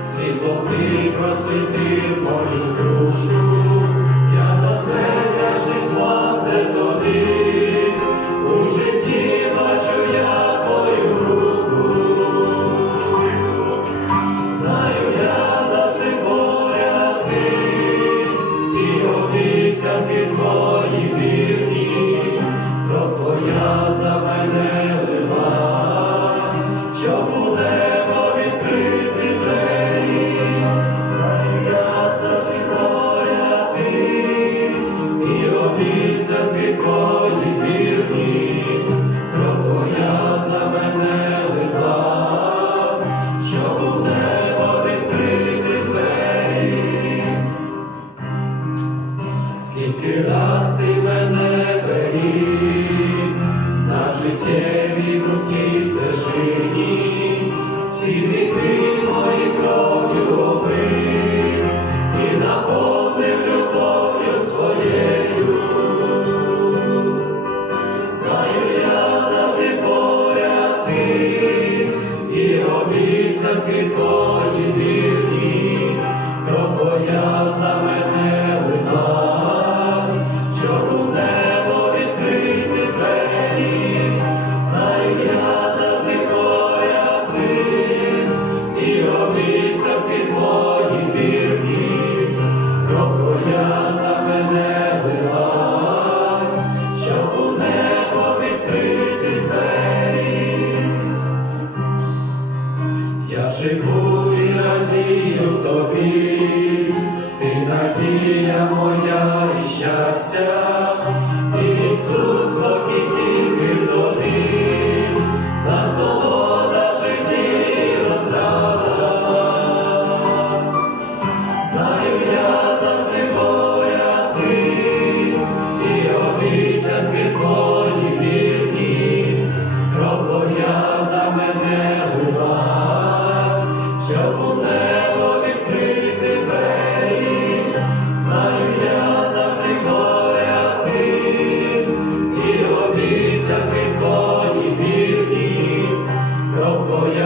світло ти просвіти мою Lord. Я живу і радію в тобі, ти надія моя і щастя. Não foi